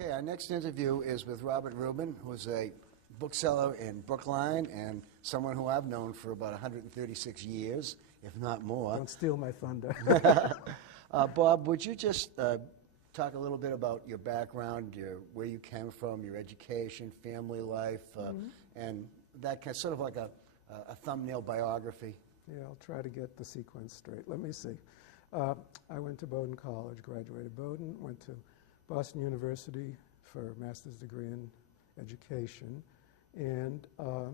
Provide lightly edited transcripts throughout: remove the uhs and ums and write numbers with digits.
Okay, our next interview is with Rubin, who's a bookseller in Brookline and someone who I've known for about 136 years, if not more. Don't steal my thunder. Bob, would you just talk a little bit about your background, where you came from, your education, family life, and that kind of, sort of like a thumbnail biography? Yeah, I'll try to get the sequence straight. Let me see. I went to Bowdoin College, graduated Bowdoin, went to Boston University for a master's degree in education, and I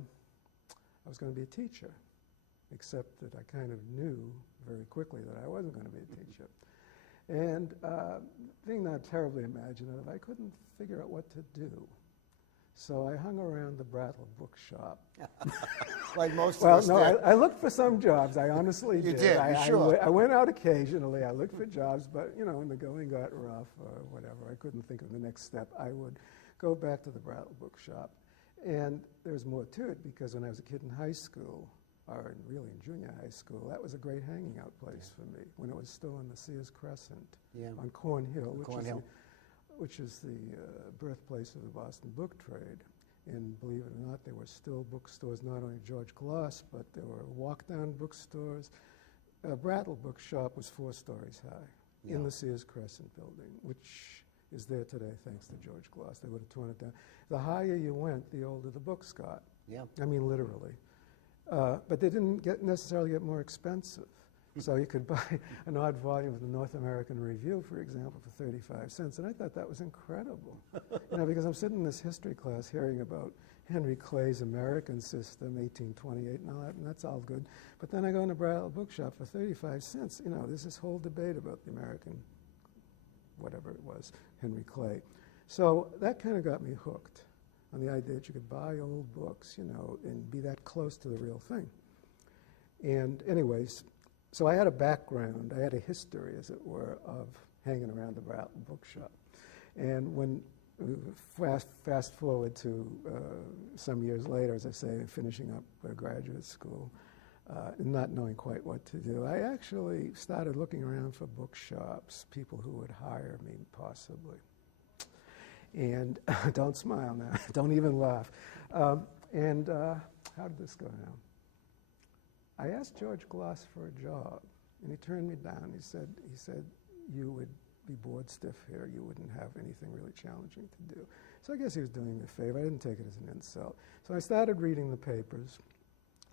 was going to be a teacher, except that I kind of knew very quickly that I wasn't going to be a teacher. And being not terribly imaginative, I couldn't figure out what to do. So I hung around the Brattle bookshop. Like most of well, us no, did. I looked for some jobs. I honestly did. You did, I went out occasionally. I looked for jobs, but, you know, when the going got rough or whatever, I couldn't think of the next step. I would go back to the Brattle bookshop. And there's more to it, because when I was a kid in high school, or really in junior high school, that was a great hanging out place for me, when it was still on the Sears Crescent on Corn Hill, which is the birthplace of the Boston book trade. And believe it or not, there were still bookstores, not only George Gloss, but there were walk-down bookstores. Brattle Bookshop was 4 stories high in the Sears Crescent building, which is there today thanks to George Gloss. They would have torn it down. The higher you went, the older the books got. Yeah. I mean, literally. But they didn't necessarily get more expensive. So you could buy an odd volume of the North American Review, for example, for 35 cents. And I thought that was incredible. You know, because I'm sitting in this history class hearing about Henry Clay's American system, 1828 and all that, and that's all good. But then I go in a Brattle bookshop for 35 cents. You know, there's this whole debate about the American, whatever it was, Henry Clay. So that kind of got me hooked on the idea that you could buy old books, you know, and be that close to the real thing. And anyways, so I had a background, I had a history, as it were, of hanging around the Brattle bookshop. And when fast forward to some years later, as I say, finishing up graduate school, and not knowing quite what to do, I actually started looking around for bookshops, people who would hire me, possibly. And don't smile now, don't even laugh. How did this go now? I asked George Gloss for a job, and he turned me down. He said, you would be bored stiff here. You wouldn't have anything really challenging to do. So I guess he was doing me a favor. I didn't take it as an insult. So I started reading the papers,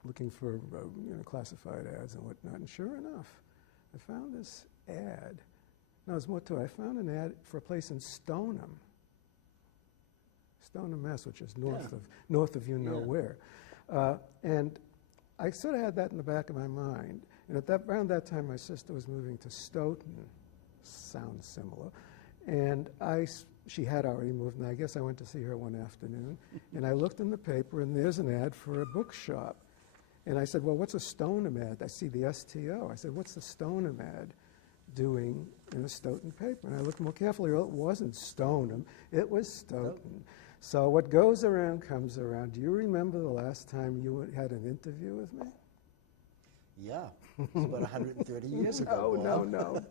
looking for classified ads and whatnot, and sure enough, I found this ad. No, there's more to it. I found an ad for a place in Stoneham, Mass, which is north of you know where. And I sort of had that in the back of my mind. And around that time, my sister was moving to Stoughton. Sounds similar. And she had already moved, and I guess I went to see her one afternoon. And I looked in the paper, and there's an ad for a bookshop. And I said, well, what's a Stoneham ad? I see the STO. I said, what's the Stoneham ad doing in a Stoughton paper? And I looked more carefully. Well, it wasn't Stoneham. It was Stoughton. So what goes around comes around. Do you remember the last time you had an interview with me? Yeah, it was about 130 years ago. No.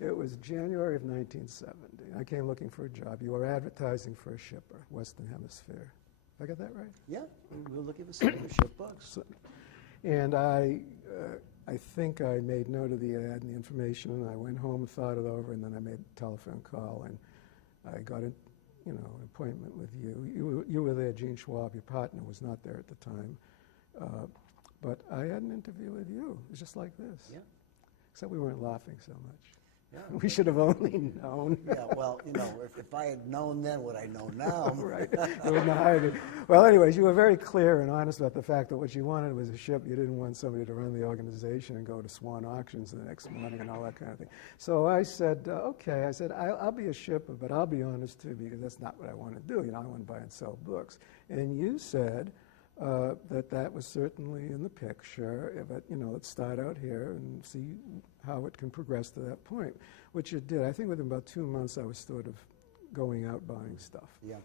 It was January of 1970. I came looking for a job. You were advertising for a shipper, Western Hemisphere. Have I got that right? Yeah, we were looking for someone to ship books. And I think I made note of the ad and the information, and I went home and thought it over, and then I made a telephone call, and I got an appointment with you. You were there, Gene Schwab, your partner, was not there at the time. But I had an interview with you. It was just like this. Yeah. Except we weren't laughing so much. Yeah. We should have only known. Yeah, well, if I had known then what I know now. Right. Well, anyways, you were very clear and honest about the fact that what you wanted was a ship. You didn't want somebody to run the organization and go to Swan Auctions the next morning and all that kind of thing. So I said, okay. I said, I'll be a shipper, but I'll be honest, too, because that's not what I want to do. I want to buy and sell books. And you said that was certainly in the picture, but, let's start out here and see how it can progress to that point, which it did. I think within about 2 months, I was sort of going out buying stuff. Yeah.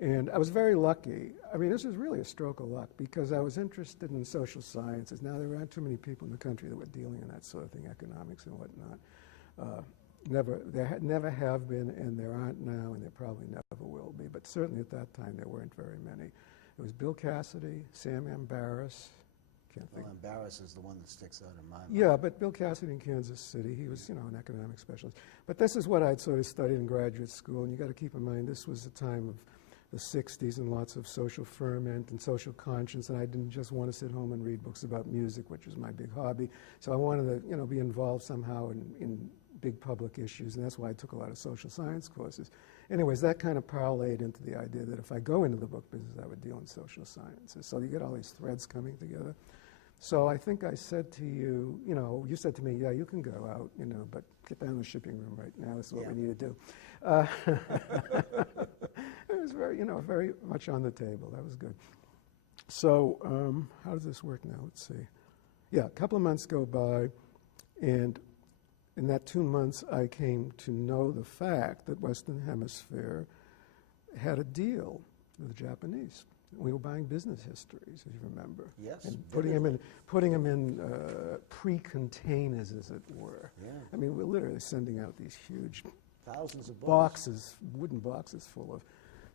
And I was very lucky. I mean, this was really a stroke of luck, because I was interested in social sciences. Now, there aren't too many people in the country that were dealing in that sort of thing, economics and whatnot. never have been, and there aren't now, and there probably never will be. But certainly at that time, there weren't very many. It was Bill Cassidy, Sam Ambaris. Can't think. Well, Embarrass is the one that sticks out in my mind. Yeah, but Bill Cassidy in Kansas City, he was, an economic specialist. But this is what I'd sort of studied in graduate school, and you got to keep in mind this was the time of the 60s and lots of social ferment and social conscience, and I didn't just want to sit home and read books about music, which was my big hobby. So I wanted to, be involved somehow in big public issues, and that's why I took a lot of social science courses. Anyways, that kind of parlayed into the idea that if I go into the book business, I would deal in social sciences. So you get all these threads coming together. So I think I said to you, you said to me, yeah, you can go out, but get down in the shipping room right now. This is what we need to do. It was very much on the table. That was good. So how does this work now? Let's see. Yeah, a couple of months go by, and in that 2 months, I came to know the fact that Western Hemisphere had a deal with the Japanese. We were buying business histories, as you remember. Yes. And putting them in pre-containers, as it were. Yeah. I mean, we're literally sending out these huge Thousands of boxes, wooden boxes full of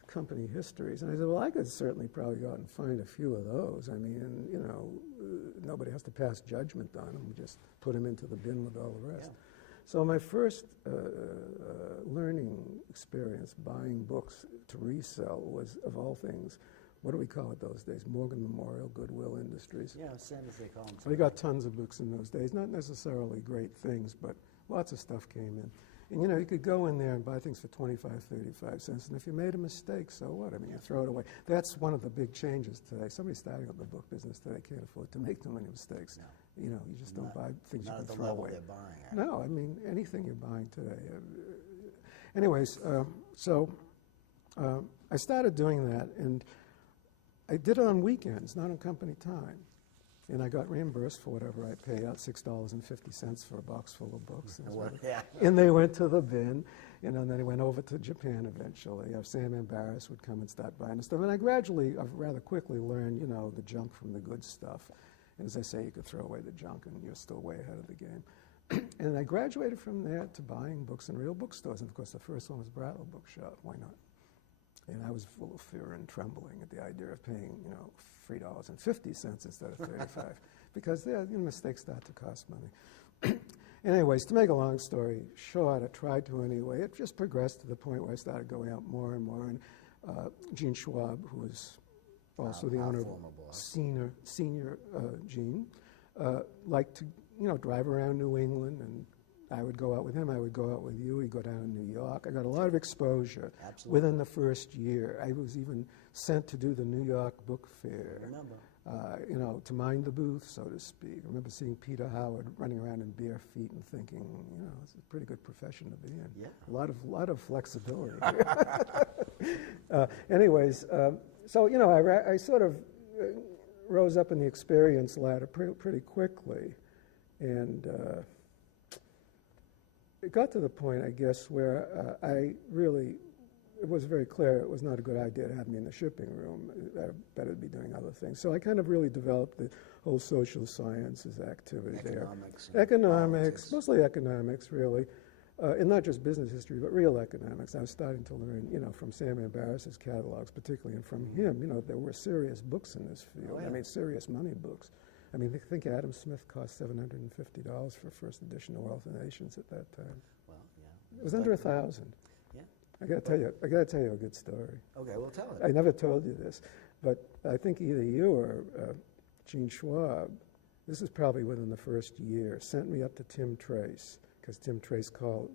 company histories. And I said, well, I could certainly probably go out and find a few of those. I mean, nobody has to pass judgment on them. We just put them into the bin with all the rest. Yeah. So my first learning experience buying books to resell was, of all things, what do we call it those days? Morgan Memorial Goodwill Industries. Yeah, same as they call them. So we got tons of books in those days, not necessarily great things, but lots of stuff came in. And you could go in there and buy things for 25, 35 cents, and if you made a mistake, so what? I mean, you throw it away. That's one of the big changes today. Somebody starting up the book business today can't afford to make too many mistakes. No. You just don't buy things you can throw away. Not at the level they're buying at. No, I mean, anything you're buying today. Anyways, so I started doing that, and I did it on weekends, not on company time. And I got reimbursed for whatever I paid out, $6.50 for a box full of books. And they went to the bin, and then they went over to Japan eventually. Sam Ambaris would come and start buying the stuff. And I rather quickly learned, the junk from the good stuff. And as I say, you could throw away the junk and you're still way ahead of the game. And I graduated from there to buying books in real bookstores. And of course, the first one was Brattle Bookshop. Why not? And I was full of fear and trembling at the idea of paying, $3.50 instead of 35, because mistakes start to cost money. Anyways, to make a long story short, I tried to anyway. It just progressed to the point where I started going out more and more. And Gene Schwab, who was also the owner of Senior Gene, liked to drive around New England, and I would go out with him. I would go out with you. We'd go down to New York. I got a lot of exposure. Absolutely. Within the first year. I was even sent to do the New York Book Fair. I remember. To mind the booth, so to speak. I remember seeing Peter Howard running around in bare feet and thinking, it's a pretty good profession to be in. Yeah. A lot of flexibility. Anyways, so I sort of rose up in the experience ladder pretty quickly, and it got to the point, I guess, where it was very clear it was not a good idea to have me in the shipping room. I better be doing other things. So I kind of really developed the whole social sciences activity there. Economics, mostly economics, really. And not just business history, but real economics. I was starting to learn, from Sam Ambaris's catalogs particularly, and from him, there were serious books in this field. Oh, yeah. I mean, serious money books. I mean, think Adam Smith cost $750 for first edition of Wealth of Nations at that time. Well, yeah. It was under 1,000. Yeah. I got to tell you a good story. Okay, well, tell it. I never told you this, but I think either you or Gene Schwab, this is probably within the first year, sent me up to Tim Trace, because Tim Trace called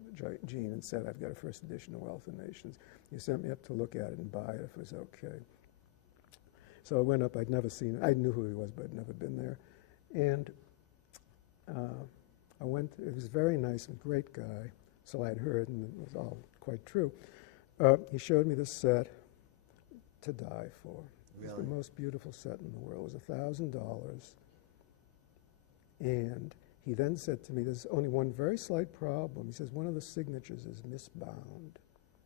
Gene and said, I've got a first edition of Wealth of Nations. He sent me up to look at it and buy it if it was okay. So I went up. I'd never seen it. I knew who he was, but I'd never been there. And I went. It was very nice and great guy, so I'd heard, and it was all quite true. He showed me this set to die for. It was the most beautiful set in the world. It was $1,000. And he then said to me, there's only one very slight problem. He says, one of the signatures is misbound.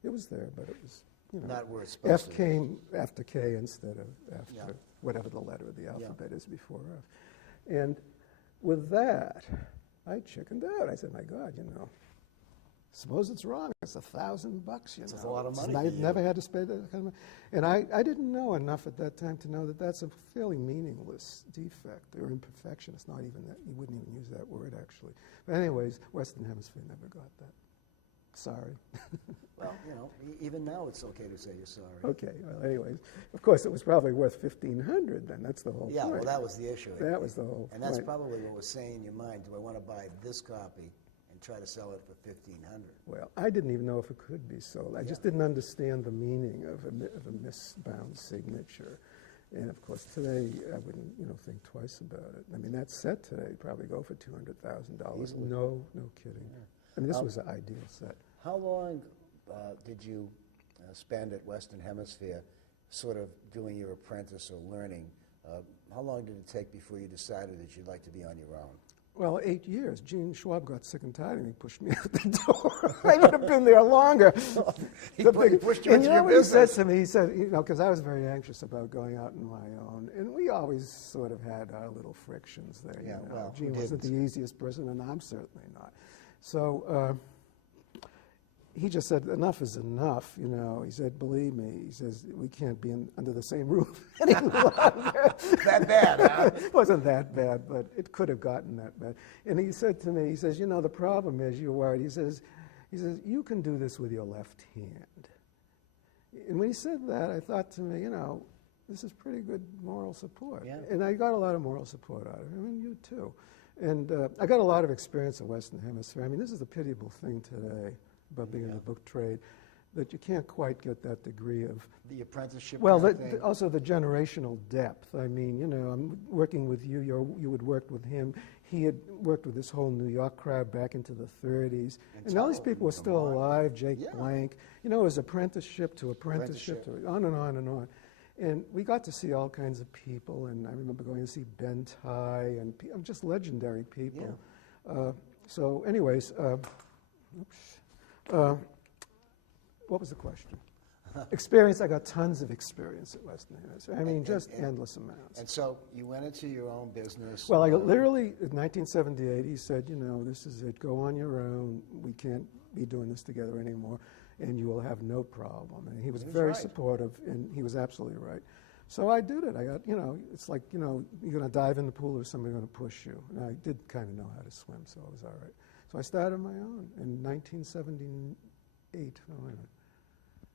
It was there, but it was, not where it's supposed to F came after K instead of after whatever the letter of the alphabet is before F. And with that, I chickened out. I said, my God, Suppose it's wrong. It's $1,000, you know. It's a lot of money I for you. never had to spend that kind of money. And I didn't know enough at that time to know that that's a fairly meaningless defect or imperfection. It's not even that. You wouldn't even use that word, actually. But anyways, Western Hemisphere never got that. Sorry. Well, you know, even now it's okay to say you're sorry. Okay. Well, anyways, of course, it was probably worth $1,500 then. That's the whole Yeah, point. well, that was the issue. That was the whole And that's point. probably what was saying in your mind. Do I want to buy this copy and try to sell it for $1,500? Well, I didn't even know if it could be sold. I just didn't understand the meaning of a misbound signature. And of course, today I wouldn't, think twice about it. I mean, that set today probably go for $200,000. No kidding. Yeah. I mean, this was an ideal set. How long did you spend at Western Hemisphere sort of doing your apprentice or learning? How long did it take before you decided that you'd like to be on your own? Well, 8 years. Gene Schwab got sick and tired and he pushed me out the door. I would have been there longer. He pushed you into your what he said business. to me? He said, because I was very anxious about going out on my own. And we always sort of had our little frictions there. Yeah, well, Gene who wasn't the didn't? easiest person, and I'm certainly not. So he just said, enough is enough, He said, believe me, he says, we can't be under the same roof any longer. That bad, huh? It wasn't that bad, but it could have gotten that bad. And he said to me, he says, the problem is you're worried. He says, you can do this with your left hand. And when he said that, I thought to me, this is pretty good moral support. Yeah. And I got a lot of moral support out of him, and you too. And I got a lot of experience in Western Hemisphere. I mean, this is the pitiable thing today about being in the book trade, that you can't quite get that degree of... The apprenticeship Well, kind of thing? also the generational depth. I mean, I'm working with you. You had worked with him. He had worked with this whole New York crowd back into the 30s. And all these people were still alive. Jake Blank. It was apprenticeship to apprenticeship to on and on and on. And we got to see all kinds of people. And I remember going to see Ben Tye and just legendary people. Yeah. So anyways, what was the question? Experience, I got tons of experience at Western Hemisphere. I mean, just endless amounts. And so you went into your own business. Well, I literally, in 1978, he said, this is it, go on your own. We can't be doing this together anymore, and you will have no problem. And he was very supportive, and he was absolutely right. So I did it. I got, it's like, you're going to dive in the pool or somebody's going to push you. And I did kind of know how to swim, so it was all right. So I started my own in 1978. Oh, wait a minute.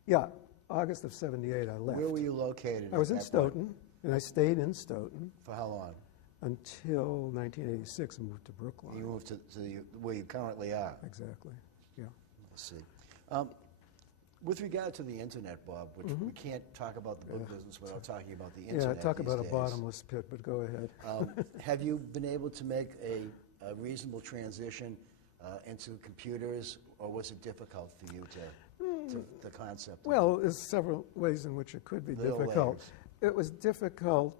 Yeah, August of 78, I left. Where were you located? I was at in that Stoughton, point? and I stayed in Stoughton For how long? until 1986 and moved to Brookline. You moved to where you currently are. Exactly, yeah. Let's see. With regard to the internet, Bob, which we can't talk about the book business without talking about the internet. Yeah, talk these about a days. bottomless pit, but go ahead. Have you been able to make a reasonable transition into computers, or was it difficult for you to the concept? Well, there's several ways in which it could be Little difficult. layers. It was difficult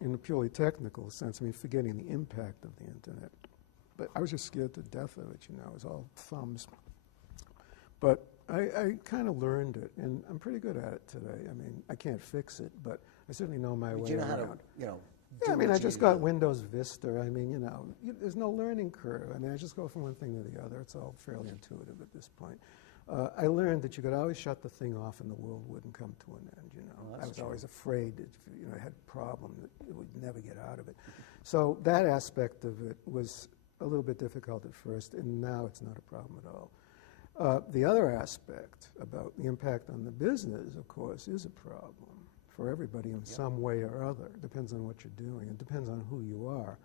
in a purely technical sense, forgetting the impact of the internet. But I was just scared to death of it, it was all thumbs. But I kind of learned it, and I'm pretty good at it today. I mean, I can't fix it, but I certainly know my way Do you know around. how to, Yeah, do I mean, what I you just need to got do? Windows Vista. I mean, there's no learning curve. I mean, I just go from one thing to the other. It's all fairly intuitive at this point. I learned that you could always shut the thing off and the world wouldn't come to an end, Well, I was true. always afraid that if I had a problem, that it would never get out of it. So that aspect of it was a little bit difficult at first, and now it's not a problem at all. The other aspect about the impact on the business, of course, is a problem for everybody in some way or other. It depends on what you're doing. It depends on who you are.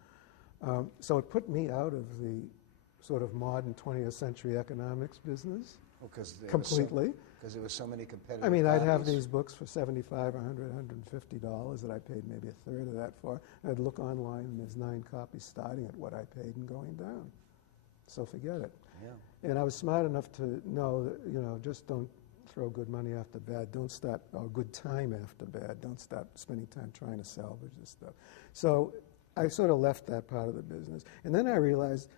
So it put me out of the sort of modern 20th century economics business completely. Because there were so many competitive I mean, I'd have copies. these books for $75 or $100, $150 that I paid maybe a third of that for. I'd look online, and there's 9 copies starting at what I paid and going down. So forget it. Yeah. And I was smart enough to know that, just don't throw good money after bad. Don't start, or good time after bad. Don't start spending time trying to salvage this stuff. So I sort of left that part of the business. And then I realized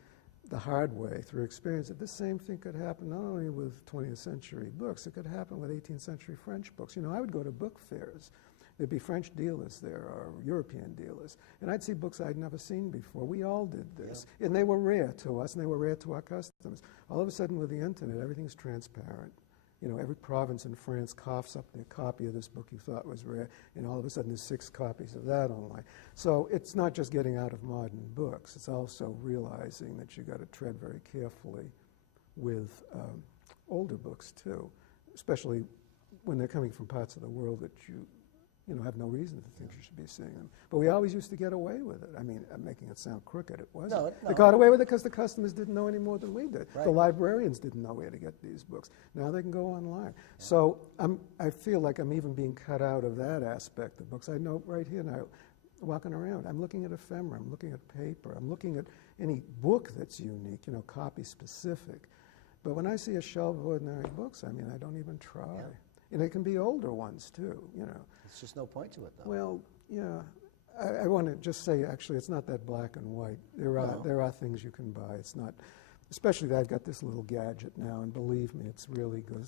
the hard way through experience that this same thing could happen not only with 20th century books, it could happen with 18th century French books. I would go to book fairs There'd be French dealers there or European dealers. And I'd see books I'd never seen before. We all did this. And they were rare to us, and they were rare to our customers. All of a sudden, with the internet, everything's transparent. You know, every province in France coughs up their copy of this book you thought was rare, and all of a sudden there's 6 copies of that online. So it's not just getting out of modern books. It's also realizing that you've got to tread very carefully with older books, too, especially when they're coming from parts of the world that you have no reason to think you should be seeing them. But we always used to get away with it. I mean, I'm making it sound crooked. It wasn't. No. They got away with it because the customers didn't know any more than we did. Right. The librarians didn't know where to get these books. Now they can go online. Yeah. So I feel like I'm even being cut out of that aspect of books. I know right here now, walking around, I'm looking at ephemera, I'm looking at paper, I'm looking at any book that's unique, copy specific. But when I see a shelf of ordinary books, I mean, I don't even try. Yeah. And it can be older ones, too, There's just no point to it, though. Well, yeah. I want to just say, actually, it's not that black and white. There are things you can buy. It's not, especially that I've got this little gadget now, and believe me, it's really good.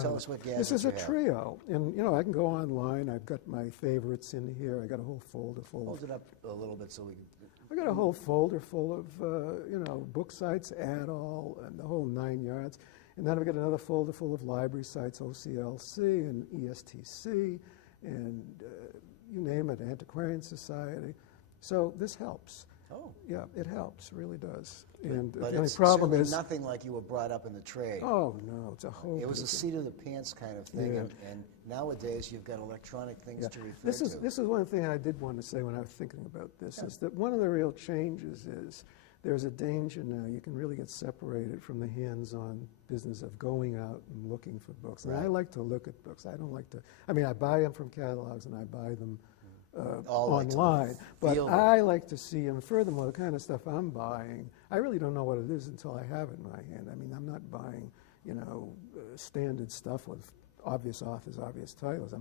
Tell us what gadget This is a you have. trio. And, I can go online. I've got my favorites in here. I got a whole folder full Hold it up a little bit so we can... I got a whole folder full of, book sites, Adol, and the whole 9 yards. And then I've got another folder full of library sites, OCLC and ESTC, and you name it, Antiquarian Society. So this helps. Oh. Yeah, it helps, really does. And but the only it's problem certainly is nothing like you were brought up in the trade. Oh, no, it's a whole... It was a seat-of-the-pants kind of thing, Yeah. and nowadays you've got electronic things to refer This to. is one thing I did want to say when I was thinking about this, is that one of the real changes is there's a danger now. You can really get separated from the hands-on business of going out and looking for books. And I like to look at books. I don't like to... I mean, I buy them from catalogs and I buy them online, but I like to see them. Furthermore, the kind of stuff I'm buying, I really don't know what it is until I have it in my hand. I mean, I'm not buying, standard stuff with obvious authors, obvious titles.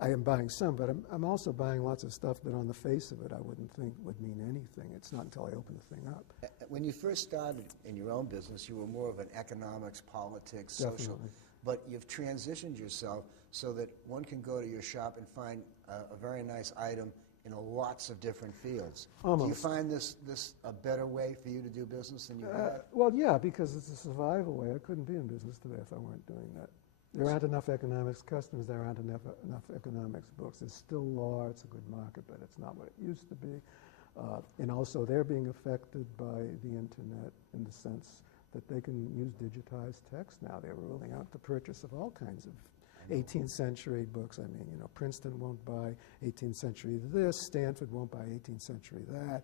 I am buying some, but I'm also buying lots of stuff that on the face of it I wouldn't think would mean anything. It's not until I open the thing up. When you first started in your own business, you were more of an economics, politics, Definitely. social, but you've transitioned yourself so that one can go to your shop and find a very nice item in lots of different fields. Almost. Do you find this a better way for you to do business than you had? Well, yeah, because it's a survival way. I couldn't be in business today if I weren't doing that. There aren't enough economics customers. There aren't enough economics books. There's still law. It's a good market, but it's not what it used to be. And also, they're being affected by the internet in the sense that they can use digitized text now. They're ruling out the purchase of all kinds of 18th century books. I mean, Princeton won't buy 18th century this. Stanford won't buy 18th century that.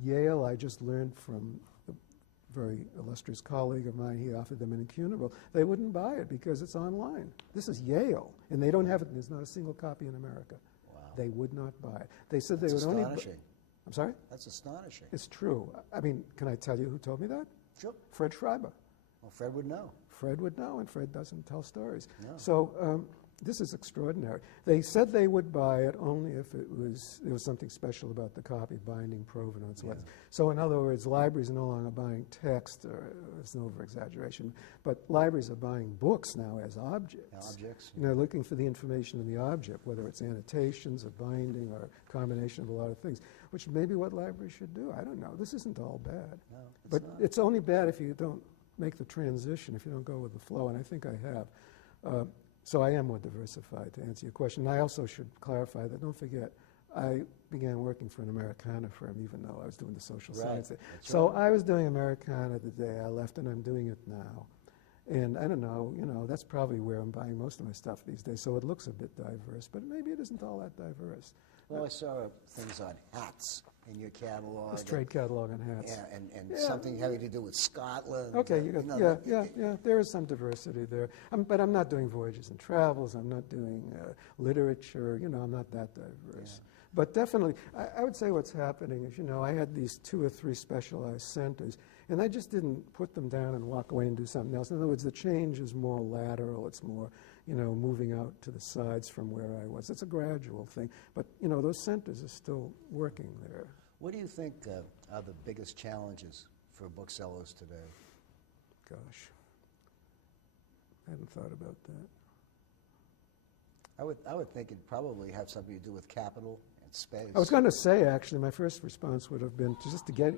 Yale, I just learned from very illustrious colleague of mine, he offered them an incunable. They wouldn't buy it because it's online. This is Yale, and they don't have it. There's not a single copy in America. Wow. They would not buy it. They said That's they would only... astonishing. I'm sorry? That's astonishing. It's true. I mean, can I tell you who told me that? Sure. Fred Schreiber. Well, Fred would know. Fred would know, and Fred doesn't tell stories. No. So this is extraordinary. They said they would buy it only if there was something special about the copy, binding, provenance. Yeah. So in other words, libraries are no longer buying text, or it's an over-exaggeration, but libraries are buying books now as objects. Objects. Looking for the information in the object, whether it's annotations, or binding, or a combination of a lot of things, which may be what libraries should do. I don't know. This isn't all bad. No, but not. It's only bad if you don't make the transition, if you don't go with the flow, and I think I have. So I am more diversified, to answer your question. And I also should clarify that, don't forget, I began working for an Americana firm, even though I was doing the social science. So I was doing Americana the day I left, and I'm doing it now. And I don't know, that's probably where I'm buying most of my stuff these days. So it looks a bit diverse, but maybe it isn't all that diverse. Well, I saw things on hats in your catalog. This trade catalog on hats. Yeah, and something having to do with Scotland. Okay, yeah. There is some diversity there. But I'm not doing voyages and travels. I'm not doing literature. I'm not that diverse. Yeah. But definitely, I would say what's happening is, I had these 2 or 3 specialized centers, and I just didn't put them down and walk away and do something else. In other words, the change is more lateral. It's more, moving out to the sides from where I was. It's a gradual thing. But, those centers are still working there. What do you think are the biggest challenges for booksellers today? Gosh, I hadn't thought about that. I would think it'd probably have something to do with capital and space. I was going to say, actually, my first response would have been just to get,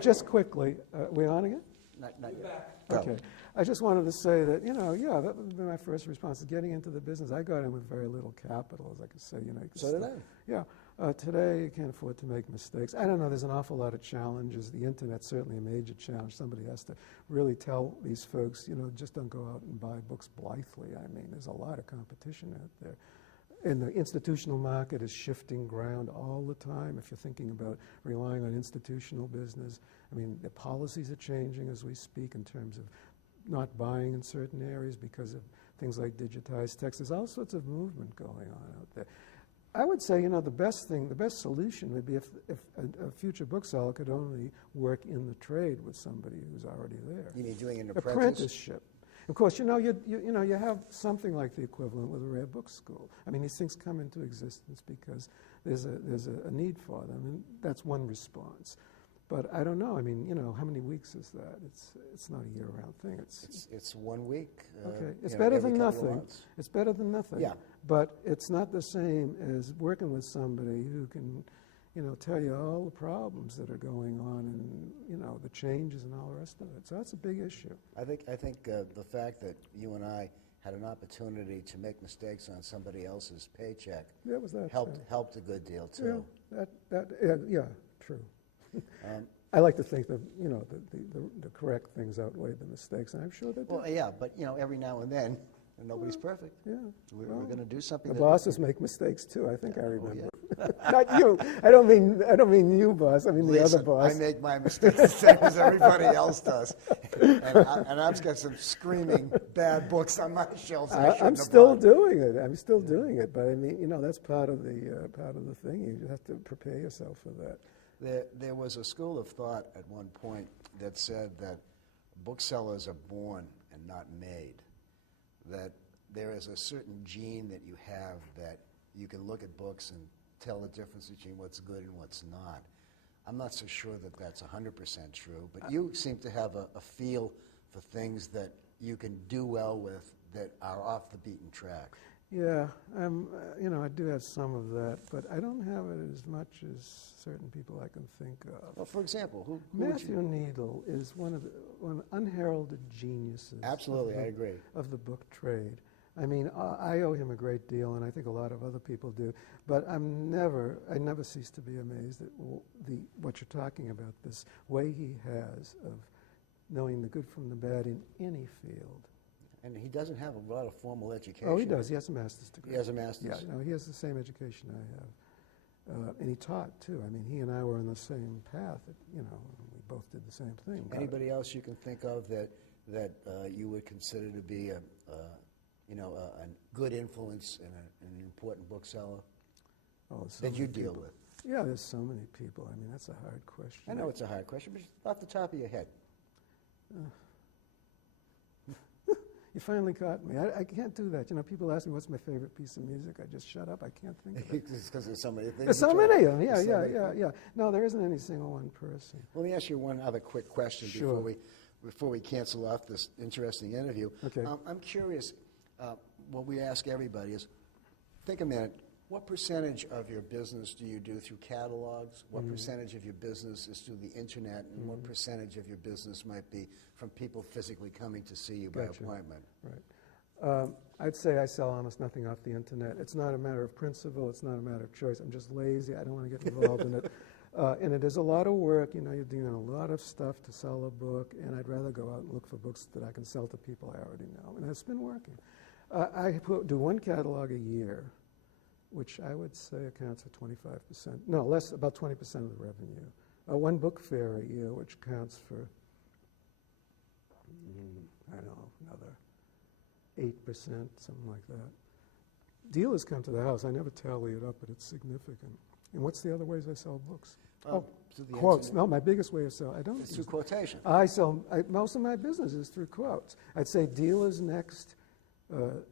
just quickly, we on again? Not yet. Okay. I just wanted to say that, yeah, that would be my first response, is getting into the business. I got in with very little capital, as I could say. So did I. Yeah. Today, you can't afford to make mistakes. I don't know, there's an awful lot of challenges. The internet's certainly a major challenge. Somebody has to really tell these folks, just don't go out and buy books blithely. I mean, there's a lot of competition out there. And the institutional market is shifting ground all the time. If you're thinking about relying on institutional business, I mean, the policies are changing as we speak in terms of not buying in certain areas because of things like digitized text. There's all sorts of movement going on out there. I would say, the best solution would be if a future bookseller could only work in the trade with somebody who's already there. You mean doing an apprenticeship? Of course, you have something like the equivalent with a rare book school. I mean, these things come into existence because there's a need for them, and that's one response. But I don't know. I mean, how many weeks is that? It's not a year-round thing. It's 1 week. Okay, it's better than nothing. It's better than nothing. Yeah. But it's not the same as working with somebody who can, tell you all the problems that are going on and the changes and all the rest of it. So that's a big issue. I think the fact that you and I had an opportunity to make mistakes on somebody else's paycheck helped a good deal too. Yeah, true. I like to think that the correct things outweigh the mistakes, and I'm sure they do. Well, yeah, but every now and then, nobody's perfect. Yeah, we're going to do something. The bosses make mistakes too. I think I remember. Yeah. Not you. I don't mean you, boss. I mean the other boss. I make my mistakes the same as everybody else does, and I've got some screaming bad books on my shelves. I'm still doing it. I'm still doing it, but I mean, that's part of the thing. You have to prepare yourself for that. There was a school of thought at one point that said that booksellers are born and not made, that there is a certain gene that you have that you can look at books and tell the difference between what's good and what's not. I'm not so sure that that's 100% true, but you seem to have a feel for things that you can do well with that are off the beaten track. Yeah, I do have some of that, but I don't have it as much as certain people I can think of. Well, for example, who Matthew Needle is one of the unheralded geniuses. Absolutely, I agree. Of the book trade. I mean, I owe him a great deal, and I think a lot of other people do. But I never cease to be amazed at what you're talking about, this way he has of knowing the good from the bad in any field. And he doesn't have a lot of formal education. Oh, he does. He has a master's degree. He has a master's? Yeah, no, he has the same education I have. And he taught, too. I mean, he and I were on the same path. We both did the same thing. Anybody else you can think of that you would consider to be a good influence and an important bookseller that you deal with? Yeah, there's so many people. I mean, that's a hard question. I know it's a hard question, but off the top of your head. You finally caught me. I can't do that. People ask me what's my favorite piece of music. I just shut up. I can't think of it. It's because there's so many things. There's so many of them. Yeah. No, there isn't any single one person. Let me ask you one other quick question before we cancel off this interesting interview. Okay. I'm curious. What we ask everybody is, think a minute. What percentage of your business do you do through catalogs? What percentage of your business is through the internet? And what percentage of your business might be from people physically coming to see you by appointment? Right. I'd say I sell almost nothing off the internet. It's not a matter of principle. It's not a matter of choice. I'm just lazy. I don't want to get involved in it. And it is a lot of work. You're doing a lot of stuff to sell a book, and I'd rather go out and look for books that I can sell to people I already know. And it's been working. I do one catalog a year, which I would say accounts for 25%. No, less, about 20% of the revenue. One book fair a year, which accounts for, I don't know, another 8%, something like that. Dealers come to the house. I never tally it up, but it's significant. And what's the other ways I sell books? Quotes. No, my biggest way of selling. I don't. It's through quotation. Most of my business is through quotes. I'd say dealers next, the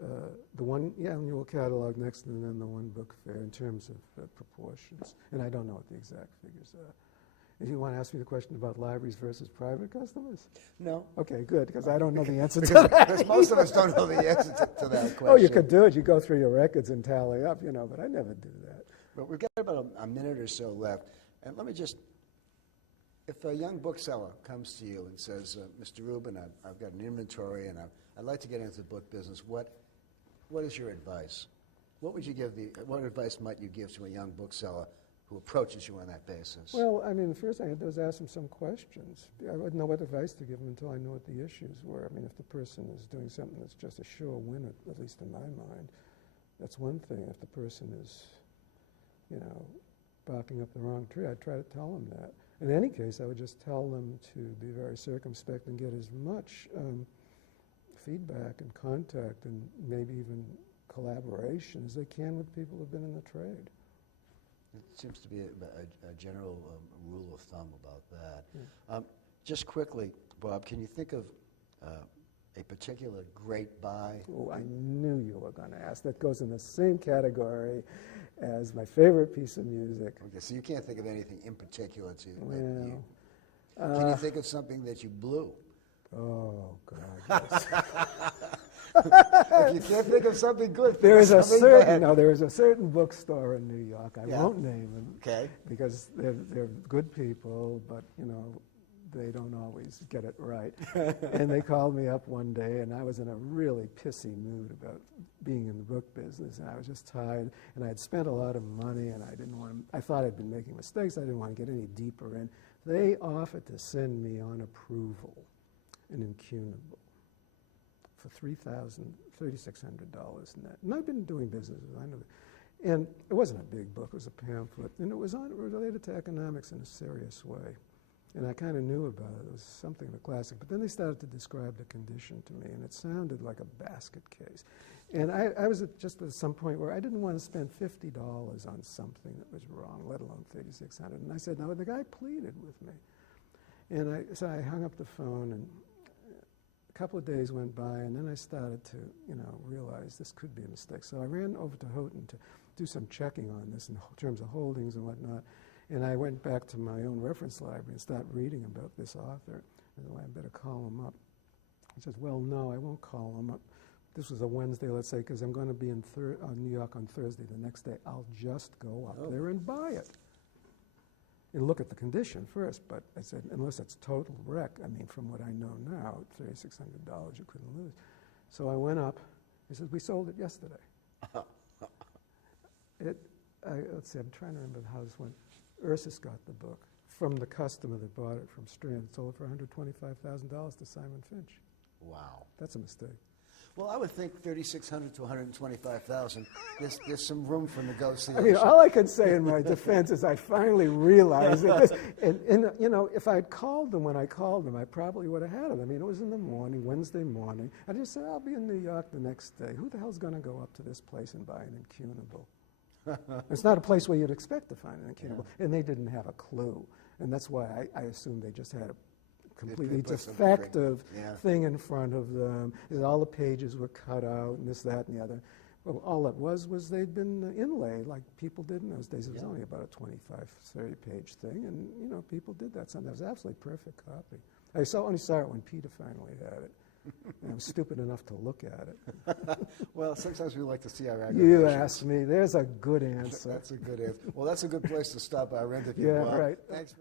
one annual catalog next, and then the one book fair in terms of proportions. And I don't know what the exact figures are. You want to ask me the question about libraries versus private customers? No. Okay, good, because I don't know the answer to Because, that. because most of us don't know the answer to that question. Oh, you could do it. You go through your records and tally up, but I never do that. But we've got about a minute or so left. And let me just, if a young bookseller comes to you and says, Mr. Rubin, I've got an inventory and I'd like to get into the book business, what is your advice? What advice might you give to a young bookseller who approaches you on that basis? Well, I mean, the first thing I did was ask them some questions. I wouldn't know what advice to give them until I knew what the issues were. I mean, if the person is doing something that's just a sure win, at least in my mind, that's one thing. If the person is, barking up the wrong tree, I'd try to tell them that. In any case, I would just tell them to be very circumspect and get as much feedback and contact and maybe even collaboration as they can with people who've been in the trade. It seems to be a general rule of thumb about that. Yeah. Just quickly, Bob, can you think of a particular great buy? Oh, I knew you were going to ask. That goes in the same category as my favorite piece of music. Okay, so you can't think of anything in particular to you. Well, can you think of something that you blew? Oh, God, yes. If you can't think of something good, there is a bad. certain bookstore in New York. I won't name them, okay, because they're good people, but they don't always get it right. And they called me up one day, and I was in a really pissy mood about being in the book business, and I was just tired, and I had spent a lot of money, and I thought I'd been making mistakes. I didn't want to get any deeper in. They offered to send me on approval an incunable for $3,600 net. And I've been doing business, I know that. And it wasn't a big book, it was a pamphlet, and it was related to economics in a serious way. And I kind of knew about it. It was something of a classic. But then they started to describe the condition to me, and it sounded like a basket case. And I was just at some point where I didn't want to spend $50 on something that was wrong, let alone $3,600. And I said, no, the guy pleaded with me. And so I hung up the phone, and a couple of days went by, and then I started to, realize this could be a mistake. So I ran over to Houghton to do some checking on this in terms of holdings and whatnot. And I went back to my own reference library and started reading about this author. I said, well, I better call him up. He says, well, no, I won't call him up. This was a Wednesday, let's say, because I'm going to be in New York on Thursday. The next day, I'll just go up there and buy it. And look at the condition first. But I said, unless it's total wreck, I mean, from what I know now, at $3,600, you couldn't lose. So I went up. He said, we sold it yesterday. Let's see, I'm trying to remember how this went. Ursus got the book from the customer that bought it from Strand. Sold it for $125,000 to Simon Finch. Wow. That's a mistake. Well, I would think $3,600 to $125,000. There's some room for negotiation. I mean, all I can say in my defense is I finally realized that if I'd called them when I called them, I probably would have had it. I mean, it was in the morning, Wednesday morning. I just said, I'll be in New York the next day. Who the hell's going to go up to this place and buy an incunable? It's not a place where you'd expect to find an incunable. Yeah. And they didn't have a clue. And that's why I assumed they just had a completely defective thing in front of them. All the pages were cut out and this, that, and the other. Well, all it was they'd been inlaid like people did in those days. It was only about a 25, 30-page thing. And, people did that. So that was an absolutely perfect copy. I only saw it when Peter finally had it. And I was stupid enough to look at it. Well, sometimes we like to see our aggregations. You asked me. There's a good answer. That's a good answer. Well, that's a good place to stop our interview. Yeah, right. Thanks.